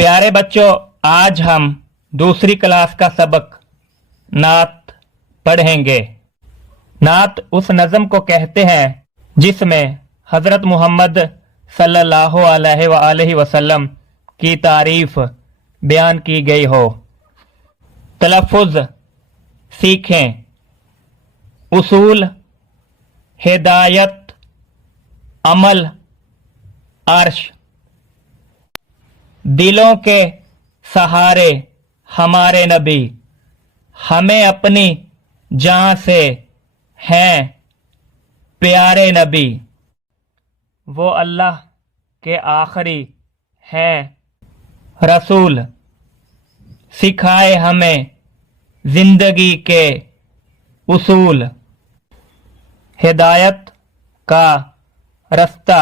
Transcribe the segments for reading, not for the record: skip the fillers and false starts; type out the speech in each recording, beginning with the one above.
प्यारे बच्चों, आज हम दूसरी क्लास का सबक नात पढ़ेंगे। नात उस नज़म को कहते हैं जिसमें हज़रत मोहम्मद सल्लल्लाहु अलैहि वसल्लम की तारीफ बयान की गई हो। तलफ़ुज़ सीखें। उसूल, हिदायत, अमल, अर्श। दिलों के सहारे हमारे नबी, हमें अपनी जान से हैं प्यारे नबी। वो अल्लाह के आखिरी हैं रसूल, सिखाए हमें जिंदगी के उसूल। हिदायत का रास्ता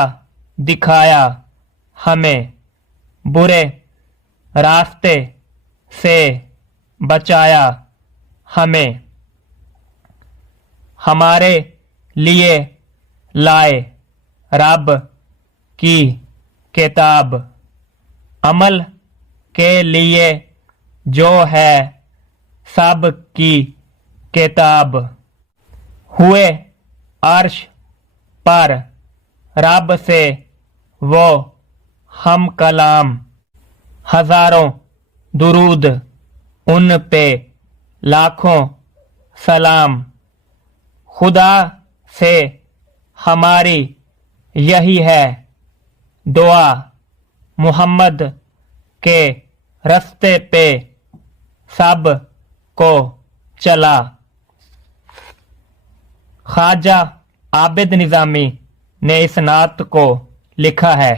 दिखाया हमें, बुरे रास्ते से बचाया हमें। हमारे लिए लाए रब की किताब, अमल के लिए जो है सब की किताब। हुए अर्श पर रब से वो हम कलाम, हजारों दुरूद उन पे लाखों सलाम। खुदा से हमारी यही है दुआ, मोहम्मद के रास्ते पे सब को चला। ख्वाजा आबिद निज़ामी ने इस नात को लिखा है।